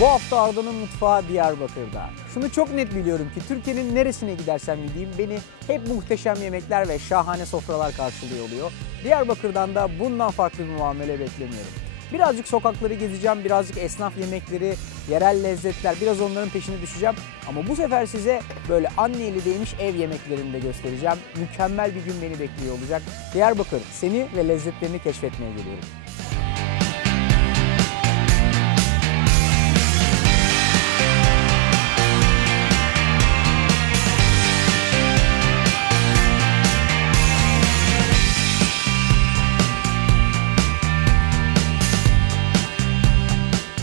Bu hafta Arda'nın mutfağı Diyarbakır'da. Şunu çok net biliyorum ki Türkiye'nin neresine gidersem gideyim beni hep muhteşem yemekler ve şahane sofralar karşılıyor oluyor. Diyarbakır'dan da bundan farklı bir muamele beklemiyorum. Birazcık sokakları gezeceğim, birazcık esnaf yemekleri, yerel lezzetler, biraz onların peşine düşeceğim. Ama bu sefer size böyle anne eli değmiş ev yemeklerini de göstereceğim. Mükemmel bir gün beni bekliyor olacak. Diyarbakır, seni ve lezzetlerini keşfetmeye geliyorum.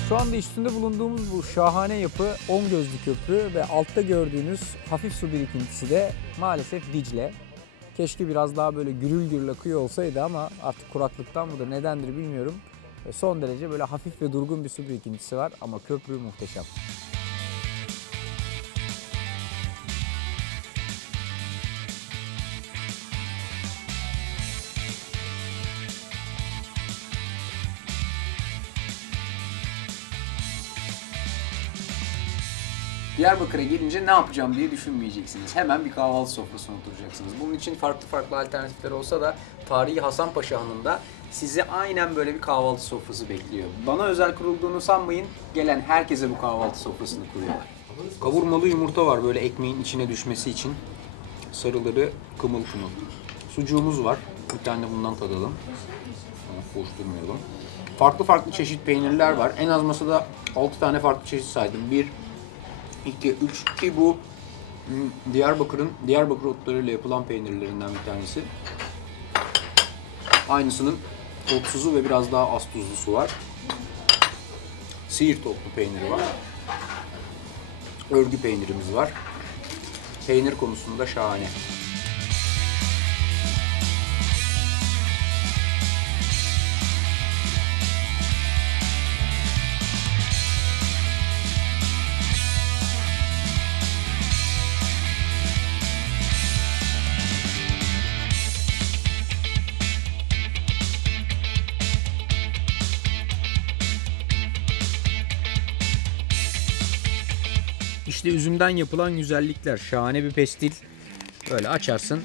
Şu anda üstünde bulunduğumuz bu şahane yapı 10 gözlü köprü ve altta gördüğünüz hafif su birikintisi de maalesef Dicle. Keşke biraz daha böyle gürül gürül akıyor olsaydı ama artık kuraklıktan mıdır nedendir bilmiyorum. Son derece böyle hafif ve durgun bir su birikintisi var ama köprü muhteşem. Diyarbakır'a gelince ne yapacağım diye düşünmeyeceksiniz. Hemen bir kahvaltı sofrasına oturacaksınız. Bunun için farklı farklı alternatifler olsa da tarihi Hasanpaşa Hanı'nda sizi aynen böyle bir kahvaltı sofrası bekliyor. Bana özel kurulduğunu sanmayın, gelen herkese bu kahvaltı sofrasını kuruyorlar. Kavurmalı yumurta var böyle ekmeğin içine düşmesi için. Sarıları kımıl kımıl. Sucuğumuz var. Bir tane de bundan tadalım. Boş durmayalım. Farklı farklı çeşit peynirler var. En az masada 6 tane farklı çeşit saydım. 1, 2, 3 ki bu Diyarbakır otlarıyla yapılan peynirlerinden bir tanesi. Aynısının otsuzu ve biraz daha az tuzlusu var. Siirt otlu peyniri var. Örgü peynirimiz var. Peynir konusunda şahane. İşte üzümden yapılan güzellikler. Şahane bir pestil. Böyle açarsın.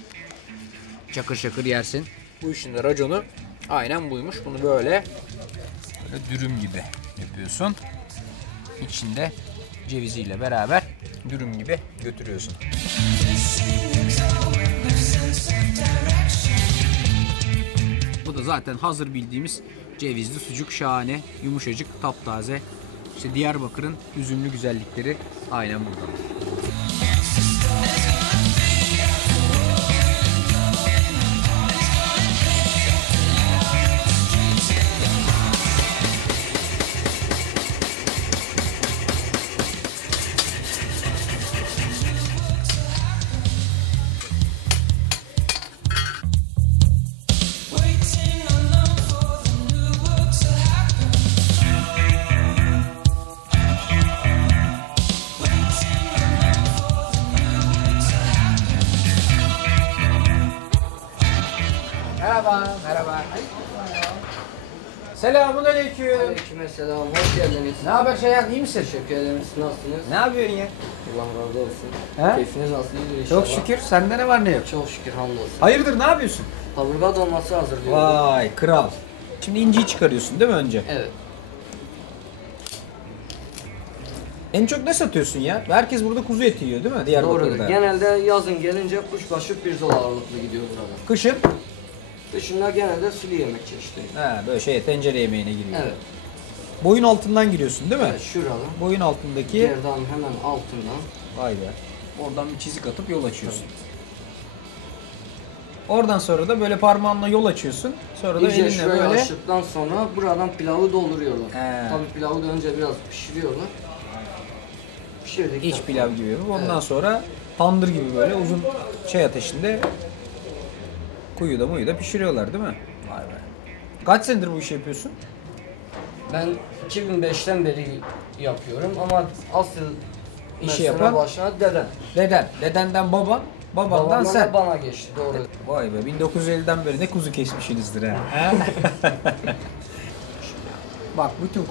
Şakır şakır yersin. Bu işin de raconu aynen buymuş. Bunu böyle dürüm gibi yapıyorsun. İçinde ceviziyle beraber dürüm gibi götürüyorsun. Bu da zaten hazır bildiğimiz cevizli sucuk. Şahane, yumuşacık, taptaze. İşte Diyarbakır'ın üzümlü güzellikleri aynen burada. Merhaba. Selamünaleyküm. Aleykümselam, hoş geldiniz. Ne haber Şeyhan, iyi misin? Teşekkür ederim, siz nasılsınız? Ne yapıyorsun ya? Allah razı olsun. He? Keyfiniz nasıl, iyidir inşallah? Çok şükür. Sende ne var ne yok? Çok şükür, hamdolsun. Hayırdır, ne yapıyorsun? Kaburga dolması hazırlıyorum. Vay kral. Şimdi inciyi çıkarıyorsun değil mi önce? Evet. En çok ne satıyorsun ya? Herkes burada kuzu eti yiyor değil mi Diyarbakır'da? Doğrudur. Genelde yazın gelince kuşbaşı pirzola ağırlıklı gidiyor burada. Kışın? Dışında genelde sulu yemek çeşitleri. He böyle tencere yemeğine giriyor. Evet. Boyun altından giriyorsun değil mi? Evet, şurada. Boyun altındaki... Gerdanın hemen altından. Vay be. Oradan bir çizik atıp yol açıyorsun. Oradan sonra da böyle parmağınla yol açıyorsun. Sonra da İyice elinle şurayı böyle... açtıktan sonra buradan pilavı dolduruyorlar. He. Tabii pilavı da önce biraz pişiriyorlar. İç pilav gibi. Ondan sonra tandır gibi böyle uzun ateşinde kuyuda pişiriyorlar değil mi? Vay be. Kaç senedir bu işi yapıyorsun? Ben 2005'ten beri yapıyorum ama asıl İşi mesleğe yapan başlayan dedem. Dedenden baban, babandan Babamdan sen. da bana geçti, doğru. Vay be 1950'den beri ne kuzu kesmişsinizdir ha. Bak bütün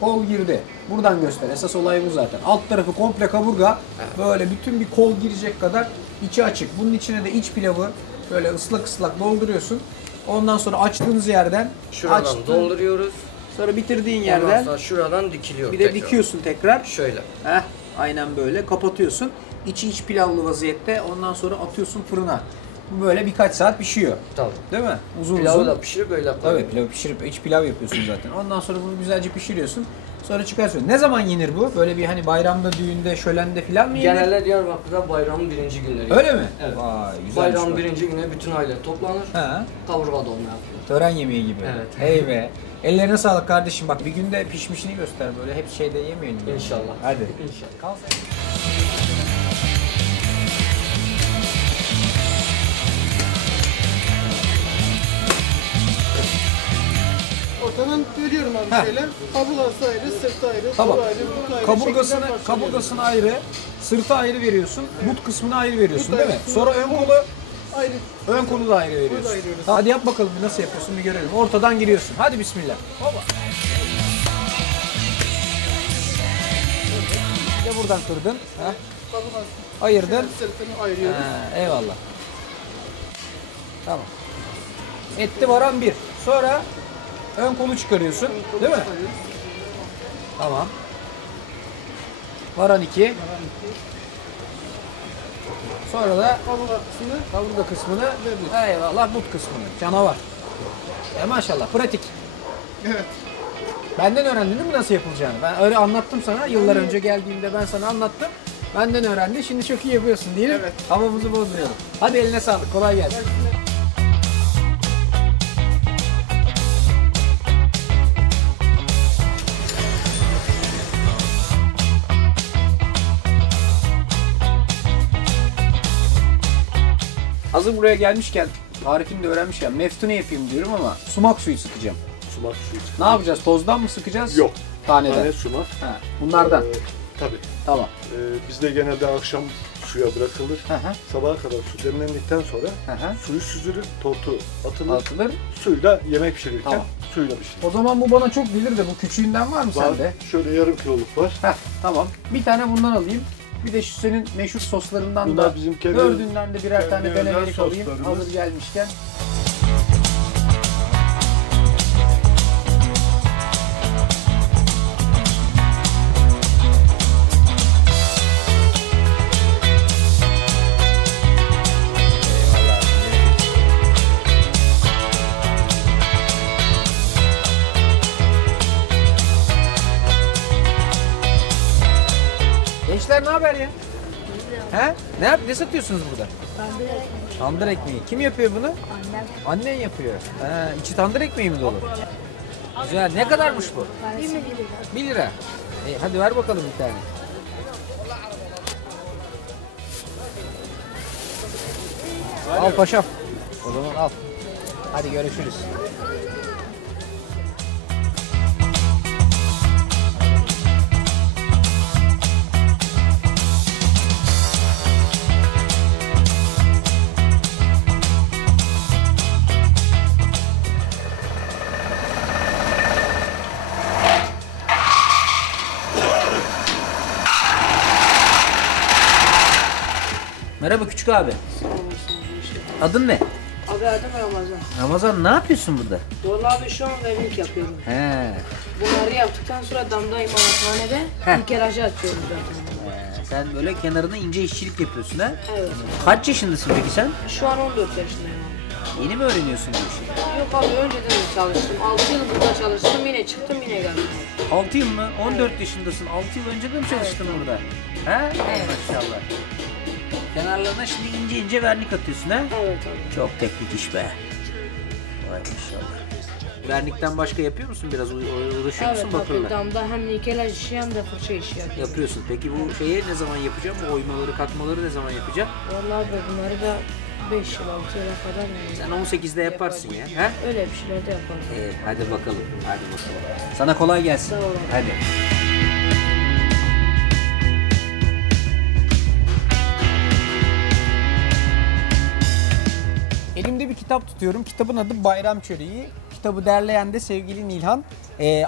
kol girdi. Buradan göster. Esas olay bu zaten. Alt tarafı komple kaburga. Böyle bütün bir kol girecek kadar içi açık. Bunun içine de iç pilavı böyle ıslak ıslak dolduruyorsun. Ondan sonra açtığınız yerden Şuradan dolduruyoruz. Sonra bitirdiğin Ondan yerden sonra şuradan dikiliyor. bir de dikiyorsun tekrar. Şöyle. Aynen böyle kapatıyorsun. İçi iç pilavlı vaziyette. Ondan sonra atıyorsun fırına. Bu böyle birkaç saat pişiyor. Tabii. Değil mi? Uzun Pilavı uzun. da pişirip böyle Tabii koyuyoruz. pilavı pişirip iç pilav yapıyorsun zaten. Ondan sonra bunu güzelce pişiriyorsun. Sonra çıkartıyorsun. Ne zaman yenir bu? Böyle bir hani bayramda, düğünde, şölende falan mı yenir? Genelde Diyarbakır'da bayramın birinci günleri. Öyle mi? Evet. Vay güzelmiş Bayramın bak. birinci günü bütün aile toplanır. Ha, Kavurga dolma yapıyor. tören yemeği gibi. Evet. Hey be. Ellerine sağlık kardeşim. Bak bir günde pişmişini göster böyle. Hep şeyde yemeyelim. yani. İnşallah. Hadi. İnşallah. Kal sen. Ortadan bölüyorum abi Heh. şeyler. Kaburgası ayrı, sırtı ayrı, Tamam. kolu ayrı, butu ayrı. şekilde parçalıyoruz. Kaburgasını ayrı, sırtı ayrı veriyorsun. But kısmını ayrı veriyorsun But değil mi? ayrı. Sonra Ayrı. ön kolu da ayrı veriyorsun. ayırıyoruz. Hadi yap bakalım bir nasıl yapıyorsun bir görelim. Ortadan giriyorsun. Hadi bismillah. Baba. Bir de buradan kırdın. Ha? Kaburgasını, Ayırdın. sırtını ayırıyoruz. Ha, eyvallah. Tamam. Etti varan bir. Sonra ön kolu çıkarıyorsun. Değil mi? Çıkarıyoruz. Tamam. Varan 2. Sonra da Kaburga kısmını kaburga kısmını, eyvallah but kısmını. Canavar. Maşallah pratik. evet. Benden öğrendin değil mi nasıl yapılacağını? Ben öyle anlattım sana. Yıllar önce geldiğimde ben sana anlattım. Benden öğrendin. Şimdi çok iyi yapıyorsun diyelim. Evet. Havamızı bozmayalım. Hadi eline sağlık. Kolay gelsin. Hazır buraya gelmişken, tarifini de öğrenmişken meftune yapayım diyorum ama sumak suyu sıkacağım. Sumak suyu çıkıyor. Ne yapacağız? Tozdan mı sıkacağız? Yok. Taneden. Tane sumak. Ha, bunlardan. Tabii. Tamam. Bizde genelde akşam suya bırakılır. Hı hı. Sabaha kadar su demlendikten sonra Hı hı. suyu süzülür, tortu atılır. Atılır. Suyla yemek pişirirken Tamam. suyla pişirilir. O zaman bu bana çok gelir de bu küçüğünden var mı Var, sende? şöyle yarım kiloluk var. Heh, tamam. Bir tane bundan alayım. Bir de şu senin meşhur soslarından Bunlar da bizim kendi- dördünden de birer kendi tane özel denemelik alayım. soslarımız. Hazır gelmişken. Gençler ne haber ya? He? Ne satıyorsunuz burada? Tandır ekmeği. Kim yapıyor bunu? Annem. Annen yapıyor. He, içi tandır ekmeği mi dolu? Güzel. Ne kadarmış bu? 1 lira. Hadi ver bakalım bir tane. Al paşam. O zaman al. Hadi görüşürüz. Merhaba küçük abi. Adın ne? Abi adım Ramazan. Ramazan ne yapıyorsun burada? Vallahi abi şu an evlilik yapıyorum. He. Bunları yaptıktan sonra damda imalathanede Heh. nikelajı açıyorum zaten. Sen böyle kenarına ince işçilik yapıyorsun ha? Evet. Kaç yaşındasın peki sen? Şu an 14 yaşındayım abi. Yeni mi öğreniyorsun bu işi? Yok abi önceden de çalıştım. 6 yıl burada çalıştım yine çıktım yine geldim. 6 yıl mı? 14 yaşındasın. 6 yıl önce de mi çalıştın burada? Ha? Evet. Maşallah. Kenarlarına şimdi ince ince vernik atıyorsun ha? Evet abi. Çok teknik iş be. Vay maşallah. Vernikten başka yapıyor musun biraz? Uğraşıyor musun Evet abi bakırla? damda hem nikelaj işi hem de fırça işi yapıyorum. Yapıyorsun. Peki bu şeyi ne zaman yapacağım? Bu oymaları, katmaları ne zaman yapacağım? Vallahi abi bunları da 5 yıl 6 yıla kadar yani. Sen 18'de yaparsın ya. Ha? Öyle bir şeyler de yaparım. Hadi bakalım. Hadi bakalım. Sana kolay gelsin. Sağ ol abi. Hadi. Elimde bir kitap tutuyorum. Kitabın adı Bayram Çöreği. kitabı derleyen de sevgili Nilhan.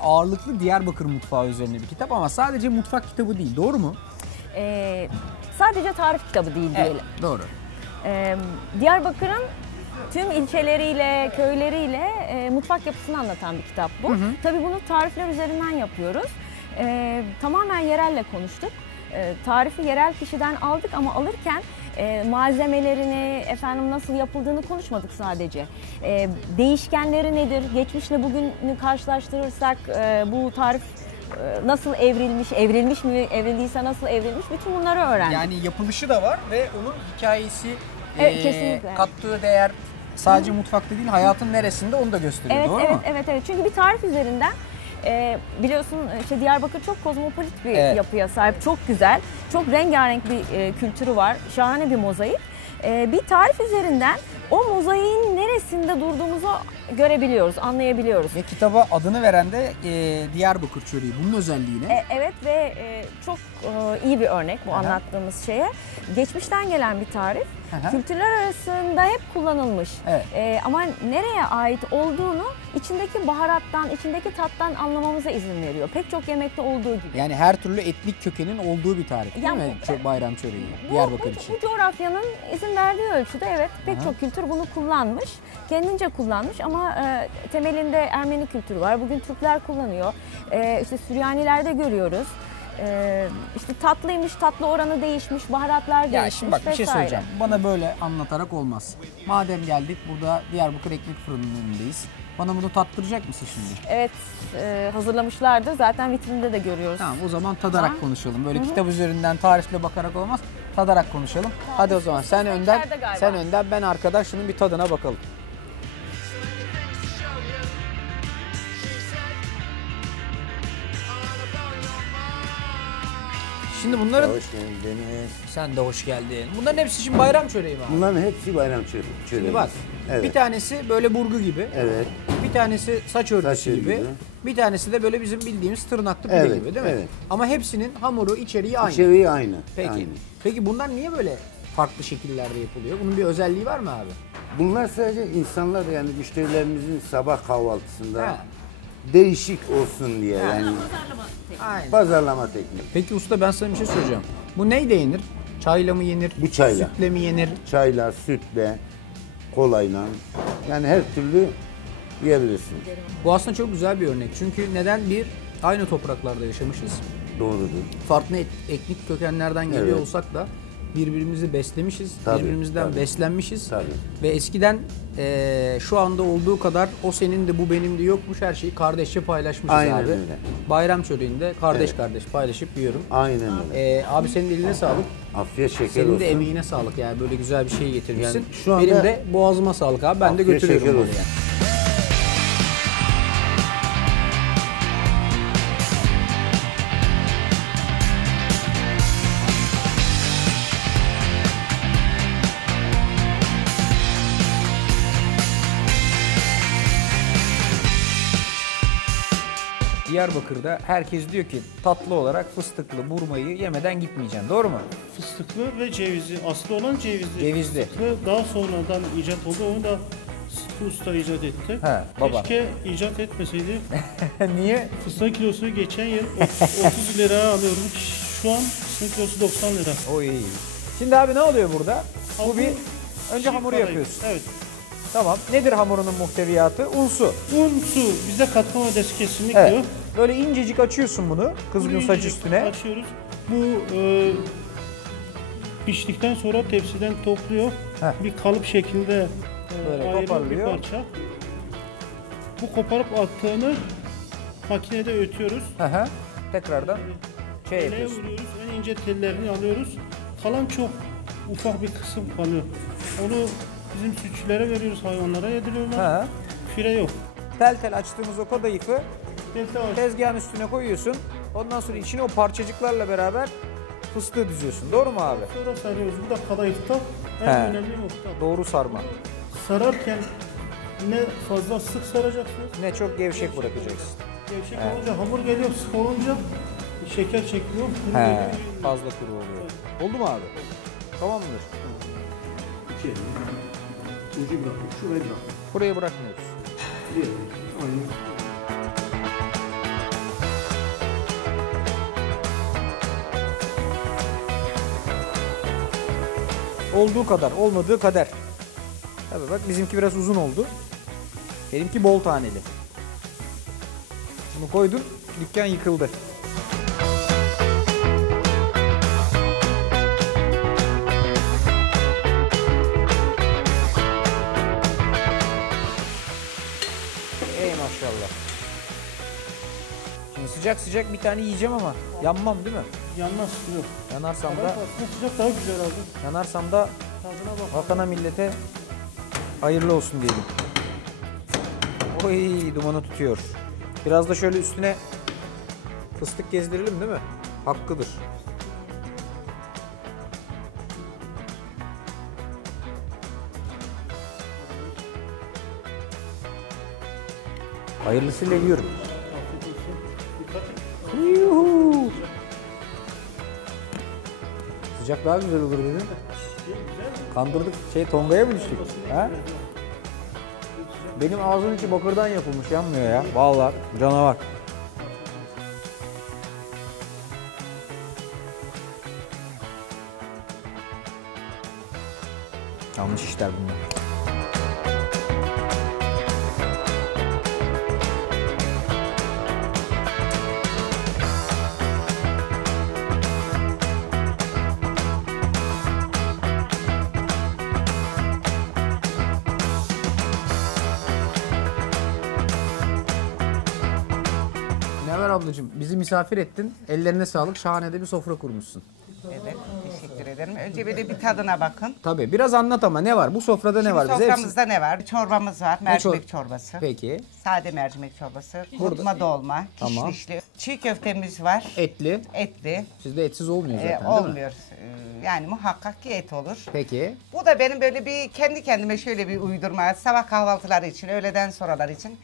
Ağırlıklı Diyarbakır mutfağı üzerine bir kitap ama sadece mutfak kitabı değil, doğru mu? Sadece tarif kitabı değil diyelim. Doğru. Diyarbakır'ın tüm ilçeleriyle, köyleriyle mutfak yapısını anlatan bir kitap bu. Tabii bunu tarifler üzerinden yapıyoruz. Tamamen yerelle konuştuk. Tarifi yerel kişiden aldık ama alırken malzemelerini, nasıl yapıldığını konuşmadık sadece. Değişkenleri nedir? Geçmişle bugünü karşılaştırırsak bu tarif nasıl evrilmiş mi, evrildiyse nasıl evrilmiş, bütün bunları öğrendik. Yani yapılışı da var ve onun hikayesi, Evet, kesinlikle. kattığı değer sadece mutfakta değil, hayatın neresinde onu da gösteriyor, Evet, doğru evet, mu? evet. Çünkü bir tarif üzerinden biliyorsun Diyarbakır çok kozmopolit bir yapıya sahip, çok güzel, çok rengarenk bir kültürü var, şahane bir mozaik. Bir tarif üzerinden o mozaiğin neresinde durduğumuzu görebiliyoruz, anlayabiliyoruz. Ve kitaba adını veren de Diyarbakır çöreği. Bunun özelliği ne? Evet ve çok iyi bir örnek bu anlattığımız şeye. Geçmişten gelen bir tarif. Kültürler arasında hep kullanılmış. Evet. Ama nereye ait olduğunu içindeki baharattan, içindeki tattan anlamamıza izin veriyor. Pek çok yemekte olduğu gibi. Yani her türlü etnik kökenin olduğu bir tarif değil Ya mi? Bayram çöreği, Bu Diyarbakır için. Bu coğrafyanın izin verdiği ölçüde evet pek çok kültür bunu kullanmış. Kendince kullanmış ama temelinde Ermeni kültürü var. Bugün Türkler kullanıyor. İşte Süryanilerde görüyoruz. İşte tatlıymış, tatlı oranı değişmiş, baharatlar değişmiş Ya şimdi bak bir şey vesaire. söyleyeceğim. Bana böyle anlatarak olmaz. Madem geldik burada Diyarbakır Ekmek Fırını'nın önündeyiz. Bana bunu tattıracak mısın şimdi? Evet, hazırlamışlardı. Zaten vitrinde de görüyoruz. Tamam, o zaman tadarak konuşalım. Böyle kitap üzerinden tarifle bakarak olmaz. Tadarak konuşalım. Hadi o zaman sen önden, içeride galiba. sen önden, ben arkada şunun bir tadına bakalım. Şimdi bunların, Hoş geldiniz. sen de hoş geldin. Bunların hepsi şimdi bayram çöreği mi abi? Bunların hepsi bayram çöreği. Şimdi bak, Evet. bir tanesi böyle burgu gibi. Evet. Bir tanesi saç örgüsü Saç örgü gibi. gibi. Bir tanesi de böyle bizim bildiğimiz tırnaklı pide Evet, gibi değil mi? evet. Ama hepsinin hamuru, içeriği aynı. İçeriği aynı. Peki. Aynı. Peki bunlar niye böyle farklı şekillerde yapılıyor? Bunun bir özelliği var mı abi? Bunlar sadece insanlar yani müşterilerimizin sabah kahvaltısında Ha. değişik olsun diye yani Aynen. pazarlama tekniği. Peki usta ben sana bir şey soracağım. Bu neyle yenir? Çayla mı yenir? Bu çayla. Sütle mi yenir? Çayla, sütle, kolayla yani her türlü yiyebilirsin. Bu aslında çok güzel bir örnek. Çünkü neden? Aynı topraklarda yaşamışız. Doğrudur. Farklı etnik kökenlerden geliyor Evet. olsak da birbirimizi beslemişiz, Tabii, birbirimizden tabii. beslenmişiz. Tabii. Ve eskiden şu anda olduğu kadar o senin de bu benim de yokmuş, her şeyi kardeşçe paylaşmışız Aynen abi. öyle. Bayram çöreğinde kardeş kardeş paylaşıp yiyorum. Aynen öyle. Abi senin de eline sağlık. Afiyet şeker Senin olsun. de emeğine sağlık yani böyle güzel bir şey getirmişsin. Yani şu anda- Benim de boğazıma sağlık abi. Ben de Afiyet götürüyorum şeker bunu olsun. yani. Diyarbakır'da herkes diyor ki tatlı olarak fıstıklı burmayı yemeden gitmeyeceksin. Doğru mu? Fıstıklı ve cevizli. Aslı olan cevizli. Cevizli. Fıstıklı daha sonradan icat oldu. Onu da Sıtkı Usta icat etti. He, baba. Keşke icat etmeseydi. Niye? Fıstığın kilosu geçen yıl 30 liraya alıyorum. Şu an fıstığın kilosu 90 lira. O iyi. Şimdi abi ne oluyor burada? Bu Hamur, bir önce çiğ hamuru kadayıf. yapıyorsun. Evet. Tamam. Nedir hamurunun muhteviyatı? Un, su. Un, su. Bizde katma maddesi kesinlikle Evet. yok. Böyle incecik açıyorsun bunu kızgın Bunu saç incecik üstüne. Açıyoruz. Bu piştikten sonra tepsiden topluyor. Heh. Bir kalıp şeklinde Böyle ayrı bir toparlıyor. parça. Bu koparıp attığını makinede öğütüyoruz. Hı hı. Tekrardan şey Teleye yapıyorsun. vuruyoruz. En ince tellerini alıyoruz. Kalan çok ufak bir kısım kalıyor. Onu bizim sütçülere veriyoruz, hayvanlara yediriyorlar. Hı. Fire yok. Tel tel açtığımız o kadayıfı Tezgah var. tezgahın üstüne koyuyorsun. Ondan sonra içine o parçacıklarla beraber fıstığı diziyorsun. Doğru mu abi? Sonra sarıyoruz. Bu da kadayıfta en He. önemli nokta. Doğru sarma. Sararken ne fazla sık saracaksınız. Ne çok gevşek bırakacaksın. Gevşek olunca hamur geliyor, sık olunca şeker çekiyor. kuru He. geliyor. Fazla kuru oluyor. Oldu mu abi? Tamam mıdır? Ucu bırakın. Şurayı bırakın. Buraya bırakmıyoruz. Olduğu kadar, olmadığı kader. Tabii bak bizimki biraz uzun oldu. Benimki bol taneli. Bunu koydum, dükkan yıkıldı. Ey maşallah. Şimdi sıcak sıcak bir tane yiyeceğim ama yanmam değil mi? Yanmaz, yok. Yanarsam Kadar da, fazla sıcak daha güzel abi. yanarsam da Tadına bak. vatana millete hayırlı olsun diyelim. Oy dumanı tutuyor. Biraz da şöyle üstüne fıstık gezdirelim değil mi? Hakkıdır. Hayırlısıyla yiyorum. Yuhuu. Sıcak daha güzel olur dedin. Kandırdık. Tongaya mı düştük? Ha? Benim ağzımın içi bakırdan yapılmış, yanmıyor ya. Vallahi canavar. Yanlış işler bunlar. Never ablacığım, bizi misafir ettin. Ellerine sağlık, şahane de bir sofra kurmuşsun. Evet, teşekkür ederim. Önce bir de bir tadına bakın. Tabii, biraz anlat ama ne var? Bu sofrada ne var? Bize Soframızda ne var? Çorbamız var, mercimek çorbası. Peki. Sade mercimek çorbası, kurutma dolma, Tamam. kişnişli. Çiğ köftemiz var, Etli. etli. Sizde etsiz olmuyor zaten değil mi? Olmuyor. Yani muhakkak ki et olur. Peki. Bu da benim böyle bir kendi kendime şöyle bir uydurma. Sabah kahvaltıları için, öğleden sonralar için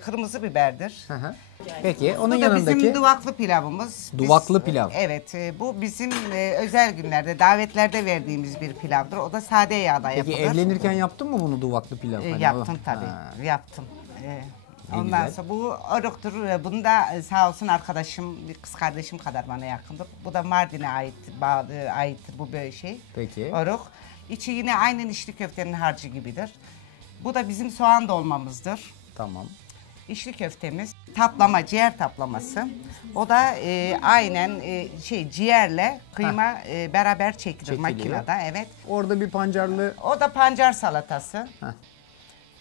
kırmızı biberdir. Hı hı. Peki, onun Bu da yanındaki bizim duvaklı pilavımız. Duvaklı pilav. Evet, bu bizim özel günlerde, davetlerde verdiğimiz bir pilavdır. O da sade yağda Peki yapılır. evlenirken yaptın mı bunu duvaklı pilav? Hani Yaptım o- tabii, Ha. yaptım. Ne Ondan güzel. sonra bu oruktur. Bunu da sağ olsun arkadaşım, bir kız kardeşim kadar bana yakındır. Bu da Mardin'e aittir bu böyle şey. Peki. Oruk. İçi yine aynen içli köftenin harcı gibidir. Bu da bizim soğan dolmamızdır. Tamam. İçli köftemiz, taplama, ciğer taplaması. O da aynen ciğerle kıyma beraber çekilir Çekiliyor. makinede, evet. Orada bir pancarlı O da pancar salatası.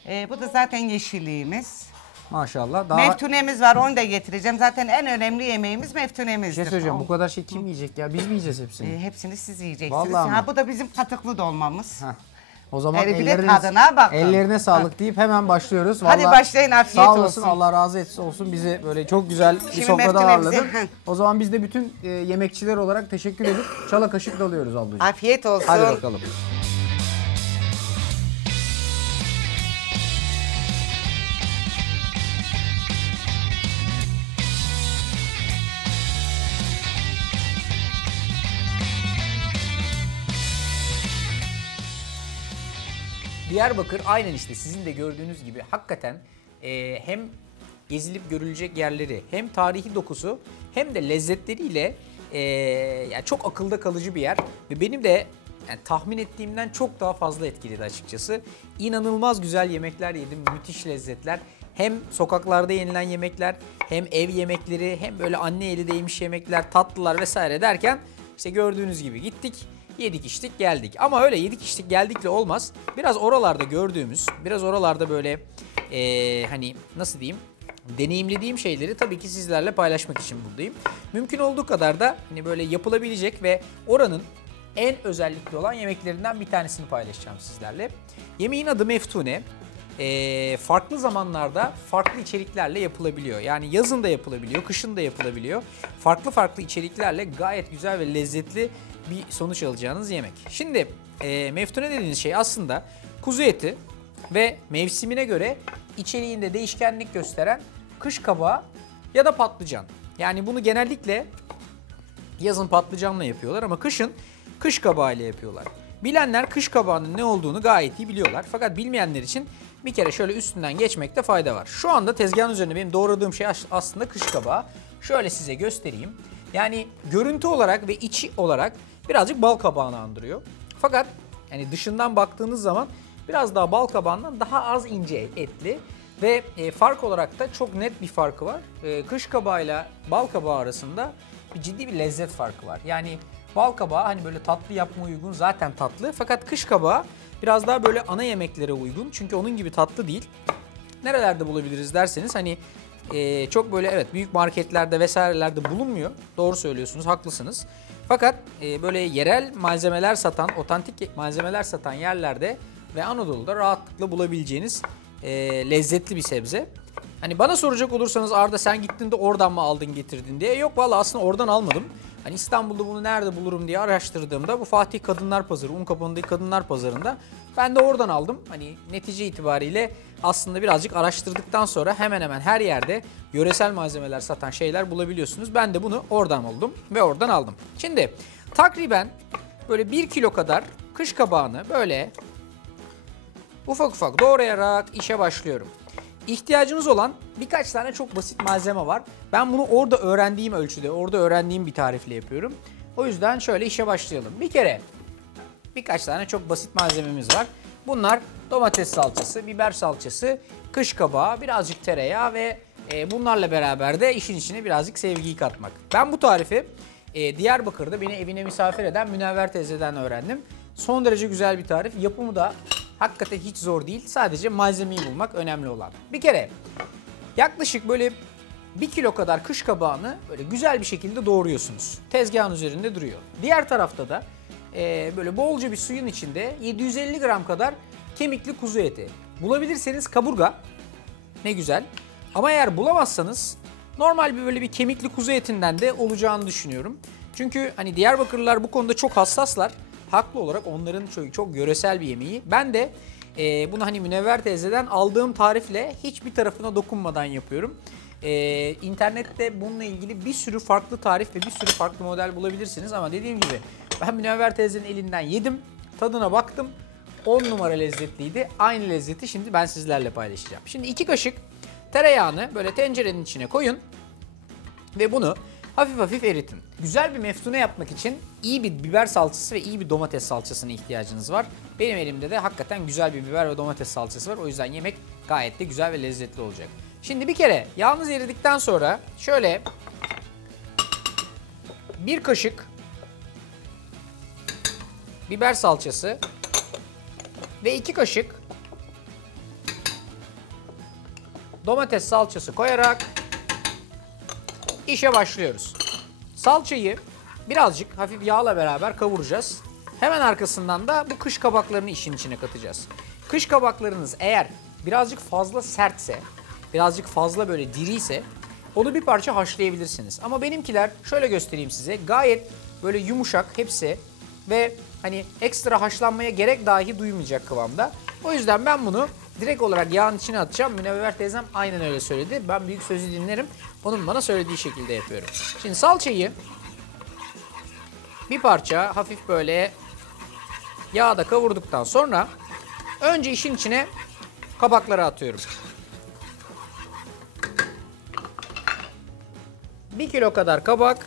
Bu da zaten yeşilliğimiz. maşallah. Daha Meftunemiz var, onu da getireceğim. Zaten en önemli yemeğimiz bir meftunemizdir. şey söyleyeceğim. Bu kadar şey kim yiyecek ya? Biz mi yiyeceğiz hepsini? Hepsini siz yiyeceksiniz. Vallahi mi? Ha, bu da bizim katıklı dolmamız. Heh. O zaman Hele bir de ellerine, tadına bakın. ellerine sağlık deyip hemen başlıyoruz. Hadi Vallahi başlayın, afiyet sağ olasın, olsun. Allah razı etsin olsun. Bizi böyle çok güzel bir Şimdi sofrada meftunemizi- ağırladın. Hı. O zaman biz de bütün yemekçiler olarak teşekkür edip çala kaşık dalıyoruz ablacığım. Afiyet olsun. Hadi bakalım. Diyarbakır aynen işte sizin de gördüğünüz gibi hakikaten hem gezilip görülecek yerleri hem tarihi dokusu hem de lezzetleriyle yani çok akılda kalıcı bir yer. Ve benim de yani tahmin ettiğimden çok daha fazla etkiledi açıkçası. İnanılmaz güzel yemekler yedim, müthiş lezzetler. Hem sokaklarda yenilen yemekler, hem ev yemekleri, hem böyle anne eli değmiş yemekler, tatlılar vesaire derken işte gördüğünüz gibi gittik. Yedik içtik geldik. Ama öyle yedik içtik geldikle olmaz. Biraz oralarda gördüğümüz, biraz oralarda böyle hani nasıl diyeyim, deneyimlediğim şeyleri tabii ki sizlerle paylaşmak için buradayım. Mümkün olduğu kadar da hani böyle yapılabilecek ve oranın en özellikli olan yemeklerinden bir tanesini paylaşacağım sizlerle. Yemeğin adı meftune. Farklı zamanlarda farklı içeriklerle yapılabiliyor. Yani yazın da yapılabiliyor, kışın da yapılabiliyor. Farklı farklı içeriklerle gayet güzel ve lezzetli bir sonuç alacağınız yemek. Şimdi meftune dediğiniz şey aslında kuzu eti ve mevsimine göre içeriğinde değişkenlik gösteren kış kabağı ya da patlıcan. Yani bunu genellikle yazın patlıcanla yapıyorlar ama kışın kış kabağıyla yapıyorlar. Bilenler kış kabağının ne olduğunu gayet iyi biliyorlar. Fakat bilmeyenler için bir kere şöyle üstünden geçmekte fayda var. Şu anda tezgahın üzerine benim doğradığım şey aslında kış kabağı. Şöyle size göstereyim. Yani görüntü olarak ve içi olarak birazcık bal kabağını andırıyor. Fakat yani dışından baktığınız zaman biraz daha bal kabağından daha az ince etli ve fark olarak da çok net bir farkı var. Kış kabağıyla bal kabağı arasında ciddi bir lezzet farkı var. Yani bal kabağı hani böyle tatlı yapma uygun, zaten tatlı, fakat kış kabağı biraz daha böyle ana yemeklere uygun çünkü onun gibi tatlı değil. Nerelerde bulabiliriz derseniz hani çok böyle evet büyük marketlerde vesairelerde bulunmuyor. Doğru söylüyorsunuz, haklısınız. Fakat böyle yerel malzemeler satan, otantik malzemeler satan yerlerde ve Anadolu'da rahatlıkla bulabileceğiniz lezzetli bir sebze. Hani bana soracak olursanız Arda sen gittin de oradan mı aldın getirdin diye. Yok vallahi aslında oradan almadım. Hani İstanbul'da bunu nerede bulurum diye araştırdığımda bu Fatih Kadınlar Pazarı, Unkapanı'ndaki Kadınlar Pazarı'nda ben de oradan aldım. Hani netice itibariyle aslında birazcık araştırdıktan sonra hemen hemen her yerde yöresel malzemeler satan şeyler bulabiliyorsunuz. Ben de bunu oradan buldum ve oradan aldım. Şimdi takriben böyle 1 kilo kadar kış kabağını böyle ufak ufak doğrayarak işe başlıyorum. İhtiyacınız olan birkaç tane çok basit malzeme var. Ben bunu orada öğrendiğim ölçüde, orada öğrendiğim bir tarifle yapıyorum. O yüzden şöyle işe başlayalım. Bir kere birkaç tane çok basit malzememiz var. Bunlar domates salçası, biber salçası, kış kabağı, birazcık tereyağı ve bunlarla beraber de işin içine birazcık sevgiyi katmak. Ben bu tarifi Diyarbakır'da beni evine misafir eden Münevver teyzeden öğrendim. Son derece güzel bir tarif. Yapımı da hakikaten hiç zor değil. Sadece malzemeyi bulmak önemli olan. Bir kere yaklaşık böyle 1 kilo kadar kış kabağını böyle güzel bir şekilde doğruyorsunuz. Tezgahın üzerinde duruyor. Diğer tarafta da böyle bolca bir suyun içinde 750 gram kadar kemikli kuzu eti. Bulabilirseniz kaburga, ne güzel. Ama eğer bulamazsanız normal bir böyle bir kemikli kuzu etinden de olacağını düşünüyorum. Çünkü hani Diyarbakırlılar bu konuda çok hassaslar. Haklı olarak onların çok yöresel bir yemeği. Ben de bunu hani Münevver teyzeden aldığım tarifle hiçbir tarafına dokunmadan yapıyorum. İnternette bununla ilgili bir sürü farklı tarif ve bir sürü farklı model bulabilirsiniz. Ama dediğim gibi ben Münevver teyzenin elinden yedim, tadına baktım. 10 numara lezzetliydi. Aynı lezzeti şimdi ben sizlerle paylaşacağım. Şimdi 2 kaşık tereyağını böyle tencerenin içine koyun ve bunu hafif hafif eritin. Güzel bir meftune yapmak için iyi bir biber salçası ve iyi bir domates salçasına ihtiyacınız var. Benim elimde de hakikaten güzel bir biber ve domates salçası var. O yüzden yemek gayet de güzel ve lezzetli olacak. Şimdi bir kere yağınız eridikten sonra şöyle 1 kaşık biber salçası ve 2 kaşık domates salçası koyarak işe başlıyoruz. Salçayı birazcık hafif yağla beraber kavuracağız. Hemen arkasından da bu kış kabaklarını işin içine katacağız. Kış kabaklarınız eğer birazcık fazla sertse, birazcık fazla böyle diriyse onu bir parça haşlayabilirsiniz. Ama benimkiler şöyle göstereyim size, gayet böyle yumuşak hepsi ve hani ekstra haşlanmaya gerek dahi duymayacak kıvamda. O yüzden ben bunu direkt olarak yağın içine atacağım. Münevver teyzem aynen öyle söyledi. Ben büyük sözü dinlerim. Onun bana söylediği şekilde yapıyorum. Şimdi salçayı bir parça hafif böyle yağda kavurduktan sonra önce işin içine kabakları atıyorum. 1 kilo kadar kabak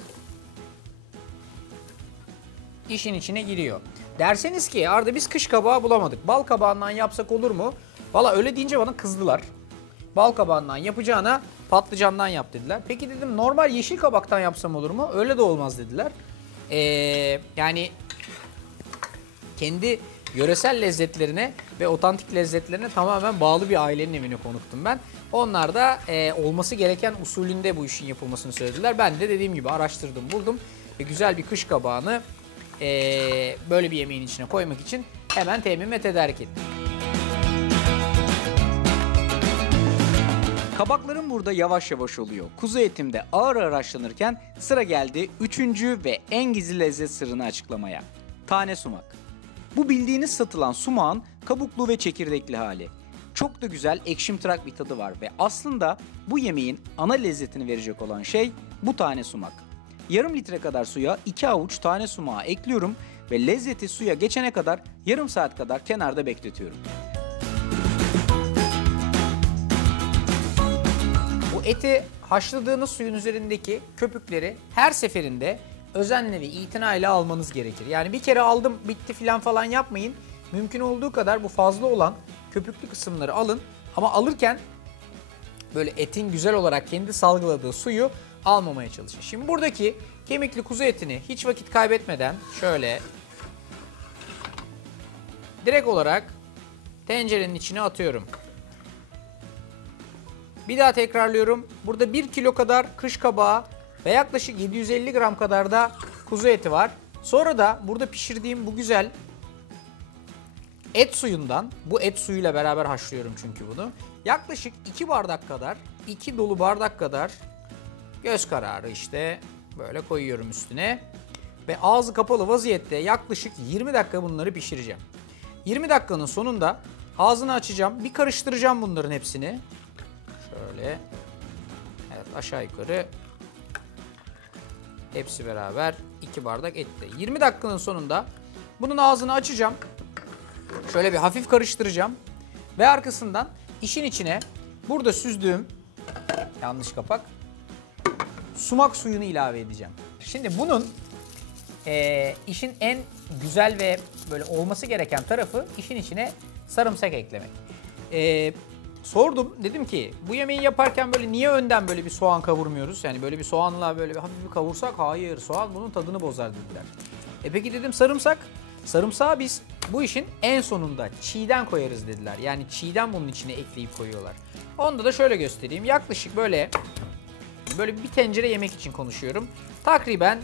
işin içine giriyor. Derseniz ki Arda biz kış kabağı bulamadık. Bal kabağından yapsak olur mu? Valla öyle deyince bana kızdılar. Bal kabağından yapacağına patlıcandan yap dediler. Peki dedim normal yeşil kabaktan yapsam olur mu? Öyle de olmaz dediler. Yani kendi yöresel lezzetlerine ve otantik lezzetlerine tamamen bağlı bir ailenin evine konuktum ben. Onlar da olması gereken usulünde bu işin yapılmasını söylediler. Ben de dediğim gibi araştırdım, buldum ve güzel bir kış kabağını böyle bir yemeğin içine koymak için hemen temin ve tedarik ettim. Kabaklarım burada yavaş yavaş oluyor. Kuzu etim de ağır ağır haşlanırken sıra geldi 3. ve en gizli lezzet sırrını açıklamaya. Tane sumak. Bu bildiğiniz satılan sumağın kabuklu ve çekirdekli hali. Çok da güzel ekşimtırak bir tadı var ve aslında bu yemeğin ana lezzetini verecek olan şey bu tane sumak. Yarım litre kadar suya 2 avuç tane sumağı ekliyorum ve lezzeti suya geçene kadar yarım saat kadar kenarda bekletiyorum. eti haşladığınız suyun üzerindeki köpükleri her seferinde özenle ve itinayla almanız gerekir. Yani bir kere aldım bitti falan yapmayın. Mümkün olduğu kadar bu fazla olan köpüklü kısımları alın. Ama alırken böyle etin güzel olarak kendi salgıladığı suyu almamaya çalışın. Şimdi buradaki kemikli kuzu etini hiç vakit kaybetmeden şöyle direkt olarak tencerenin içine atıyorum. Bir daha tekrarlıyorum. Burada 1 kilo kadar kış kabağı ve yaklaşık 750 gram kadar da kuzu eti var. Sonra da burada pişirdiğim bu güzel et suyundan, bu et suyuyla beraber haşlıyorum çünkü bunu. Yaklaşık 2 bardak kadar, 2 dolu bardak kadar göz kararı işte böyle koyuyorum üstüne. Ve ağzı kapalı vaziyette yaklaşık 20 dakika bunları pişireceğim. 20 dakikanın sonunda ağzını açacağım, bir karıştıracağım bunların hepsini. Şöyle, evet aşağı yukarı hepsi beraber 2 bardak ette. 20 dakikanın sonunda bunun ağzını açacağım. Şöyle bir hafif karıştıracağım. Ve arkasından işin içine burada süzdüğüm, yanlış kapak, sumak suyunu ilave edeceğim. Şimdi bunun işin en güzel ve böyle olması gereken tarafı işin içine sarımsak eklemek. Sordum, dedim ki bu yemeği yaparken böyle niye önden böyle bir soğan kavurmuyoruz? Yani böyle bir soğanla böyle bir hafif bir kavursak, hayır soğan bunun tadını bozar dediler. Peki dedim sarımsağı biz bu işin en sonunda çiğden koyarız dediler. Yani çiğden bunun içine ekleyip koyuyorlar. Onda da şöyle göstereyim. Yaklaşık böyle bir tencere yemek için konuşuyorum. Takriben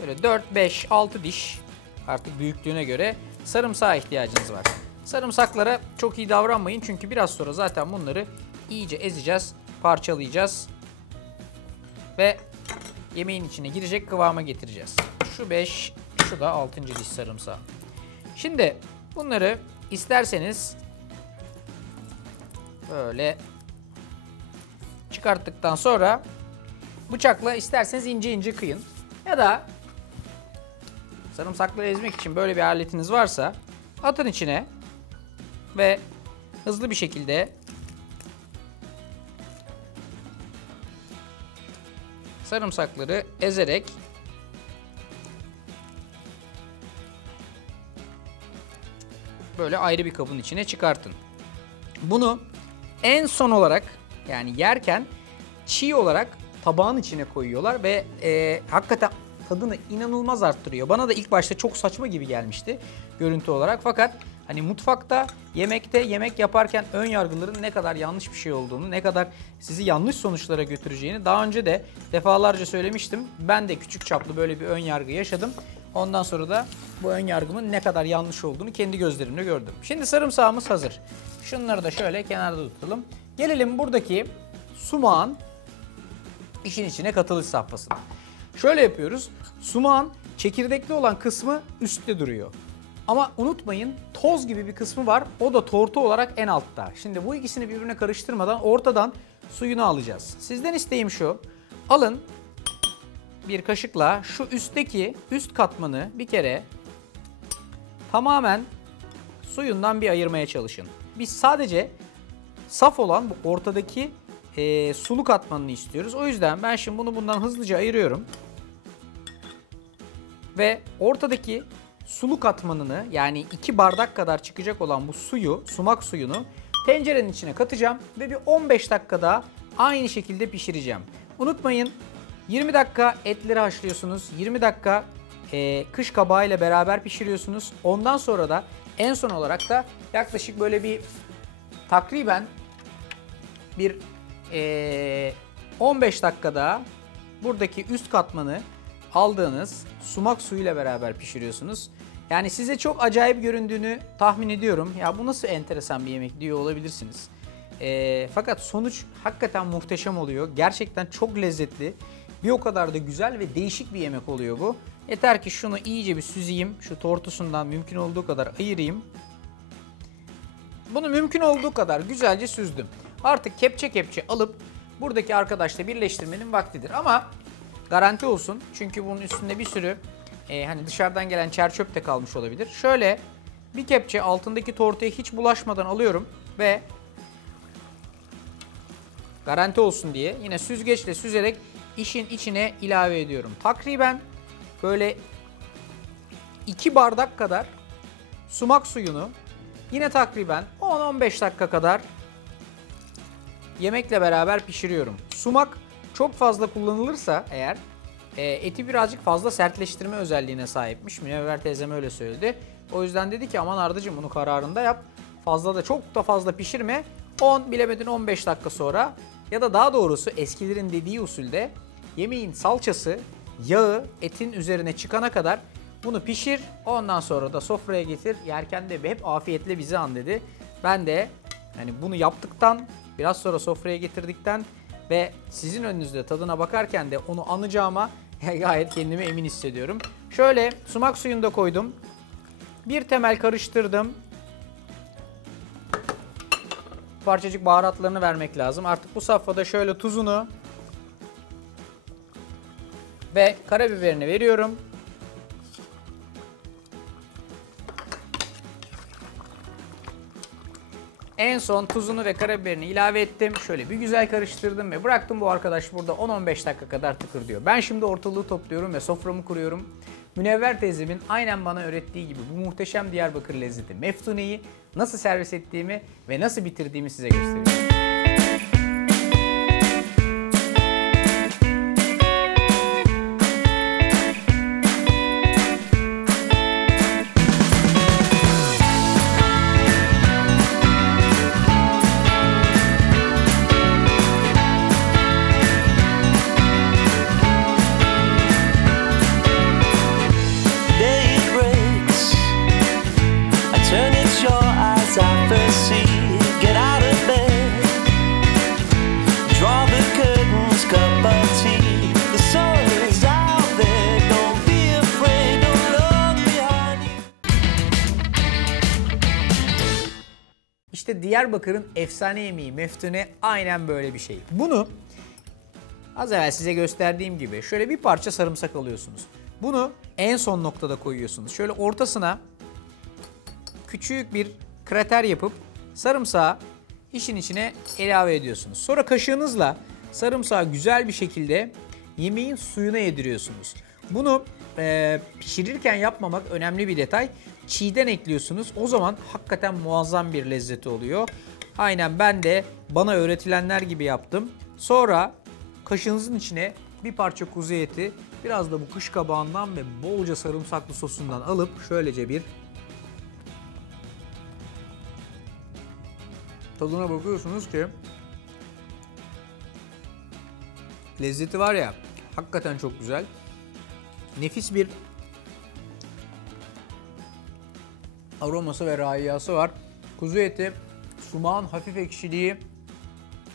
böyle 4, 5, 6 diş artık büyüklüğüne göre sarımsağa ihtiyacınız var. Sarımsaklara çok iyi davranmayın çünkü biraz sonra zaten bunları iyice ezeceğiz, parçalayacağız ve yemeğin içine girecek kıvama getireceğiz. Şu 5, şu da 6. diş sarımsağı. Şimdi bunları isterseniz böyle çıkarttıktan sonra bıçakla isterseniz ince ince kıyın. Ya da sarımsakları ezmek için böyle bir aletiniz varsa atın içine ve hızlı bir şekilde sarımsakları ezerek böyle ayrı bir kabın içine çıkartın. Bunu en son olarak yani yerken çiğ olarak tabağın içine koyuyorlar ve hakikaten tadını inanılmaz arttırıyor. Bana da ilk başta çok saçma gibi gelmişti görüntü olarak. Fakat hani mutfakta, yemekte, yemek yaparken ön yargıların ne kadar yanlış bir şey olduğunu, ne kadar sizi yanlış sonuçlara götüreceğini daha önce de defalarca söylemiştim. Ben de küçük çaplı böyle bir ön yargı yaşadım. Ondan sonra da bu ön yargımın ne kadar yanlış olduğunu kendi gözlerimle gördüm. Şimdi sarımsağımız hazır. Şunları da şöyle kenarda tutalım. Gelelim buradaki sumağın işin içine katılış safhasına. Şöyle yapıyoruz. Sumağın çekirdekli olan kısmı üstte duruyor. Ama unutmayın toz gibi bir kısmı var. O da tortu olarak en altta. Şimdi bu ikisini birbirine karıştırmadan ortadan suyunu alacağız. Sizden isteğim şu. Alın bir kaşıkla şu üstteki üst katmanı bir kere tamamen suyundan bir ayırmaya çalışın. Biz sadece saf olan bu ortadaki sulu katmanını istiyoruz. O yüzden ben şimdi bunu bundan hızlıca ayırıyorum. Ve ortadaki sulu katmanını yani 2 bardak kadar çıkacak olan bu suyu, sumak suyunu tencerenin içine katacağım ve bir 15 dakika daha aynı şekilde pişireceğim. Unutmayın 20 dakika etleri haşlıyorsunuz, 20 dakika kış kabağıyla beraber pişiriyorsunuz. Ondan sonra da en son olarak da yaklaşık böyle bir takriben bir 15 dakikada buradaki üst katmanı aldığınız sumak suyuyla beraber pişiriyorsunuz. Yani size çok acayip göründüğünü tahmin ediyorum. Ya bu nasıl enteresan bir yemek diyor olabilirsiniz. Fakat sonuç hakikaten muhteşem oluyor. Gerçekten çok lezzetli. Bir o kadar da güzel ve değişik bir yemek oluyor bu. Yeter ki şunu iyice bir süzeyim. Şu tortusundan mümkün olduğu kadar ayırayım. Bunu mümkün olduğu kadar güzelce süzdüm. Artık kepçe kepçe alıp buradaki arkadaşla birleştirmenin vaktidir. Ama garanti olsun çünkü bunun üstünde bir sürü hani dışarıdan gelen çer çöp de kalmış olabilir. Şöyle bir kepçe altındaki tortuya hiç bulaşmadan alıyorum ve Garanti olsun diye yine süzgeçle süzerek işin içine ilave ediyorum. Takriben böyle 2 bardak kadar sumak suyunu yine takriben 10-15 dakika kadar yemekle beraber pişiriyorum. Sumak çok fazla kullanılırsa eğer eti birazcık fazla sertleştirme özelliğine sahipmiş. Münevver teyzem öyle söyledi. O yüzden dedi ki aman Ardacığım bunu kararında yap. Fazla da çok da fazla pişirme. 10 bilemedin 15 dakika sonra ya da daha doğrusu eskilerin dediği usulde yemeğin salçası, yağı etin üzerine çıkana kadar bunu pişir. Ondan sonra da sofraya getir. Yerken de hep afiyetle bizi an dedi. Ben de yani bunu yaptıktan biraz sonra sofraya getirdikten ve sizin önünüzde tadına bakarken de onu anacağıma gayet kendimi emin hissediyorum. Şöyle sumak suyunu da koydum. Bir temel karıştırdım. Parçacık baharatlarını vermek lazım. Artık bu safhada şöyle tuzunu ve karabiberini veriyorum. En son tuzunu ve karabiberini ilave ettim. Şöyle bir güzel karıştırdım ve bıraktım bu arkadaş burada 10-15 dakika kadar tıkır diyor. Ben şimdi ortalığı topluyorum ve soframı kuruyorum. Münevver teyzemin aynen bana öğrettiği gibi bu muhteşem Diyarbakır lezzeti meftuneyi nasıl servis ettiğimi ve nasıl bitirdiğimi size gösteriyorum. İşte Diyarbakır'ın efsane yemeği meftune aynen böyle bir şey. Bunu az evvel size gösterdiğim gibi şöyle bir parça sarımsak alıyorsunuz. Bunu en son noktada koyuyorsunuz. Şöyle ortasına küçük bir krater yapıp sarımsağı işin içine ilave ediyorsunuz. Sonra kaşığınızla sarımsağı güzel bir şekilde yemeğin suyuna yediriyorsunuz. Bunu pişirirken yapmamak önemli bir detay. Çiğden ekliyorsunuz. O zaman hakikaten muazzam bir lezzeti oluyor. Aynen ben de bana öğretilenler gibi yaptım. Sonra kaşığınızın içine bir parça kuzu eti, biraz da bu kış kabağından ve bolca sarımsaklı sosundan alıp şöylece bir tadına bakıyorsunuz ki lezzeti var ya hakikaten çok güzel. Nefis bir aroması ve raiyası var. Kuzu eti, sumağın hafif ekşiliği,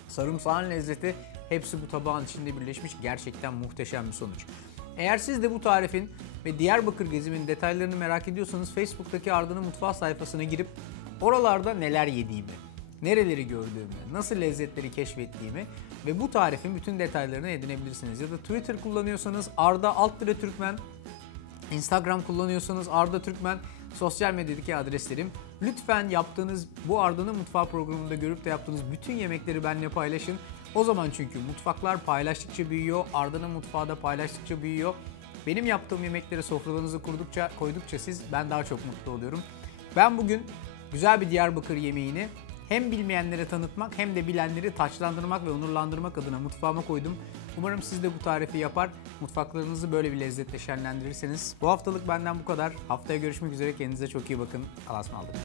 sarımsağın lezzeti hepsi bu tabağın içinde birleşmiş. Gerçekten muhteşem bir sonuç. Eğer siz de bu tarifin ve Diyarbakır gezimin detaylarını merak ediyorsanız Facebook'taki Arda'nın mutfağı sayfasına girip oralarda neler yediğimi, nereleri gördüğümü, nasıl lezzetleri keşfettiğimi ve bu tarifin bütün detaylarını edinebilirsiniz. Ya da Twitter kullanıyorsanız Arda_Türkmen, Instagram kullanıyorsanız Arda Türkmen, sosyal medyadaki adreslerim. Lütfen yaptığınız bu Arda'nın mutfağı programında görüp de yaptığınız bütün yemekleri benimle paylaşın. O zaman çünkü mutfaklar paylaştıkça büyüyor, Arda'nın mutfağı da paylaştıkça büyüyor. Benim yaptığım yemekleri sofralarınıza koydukça ben daha çok mutlu oluyorum. Ben bugün güzel bir Diyarbakır yemeğini hem bilmeyenlere tanıtmak hem de bilenleri taçlandırmak ve onurlandırmak adına mutfağıma koydum. Umarım siz de bu tarifi yapar, mutfaklarınızı böyle bir lezzetle şenlendirirseniz. Bu haftalık benden bu kadar. Haftaya görüşmek üzere. Kendinize çok iyi bakın. Allah'a ısmarladık.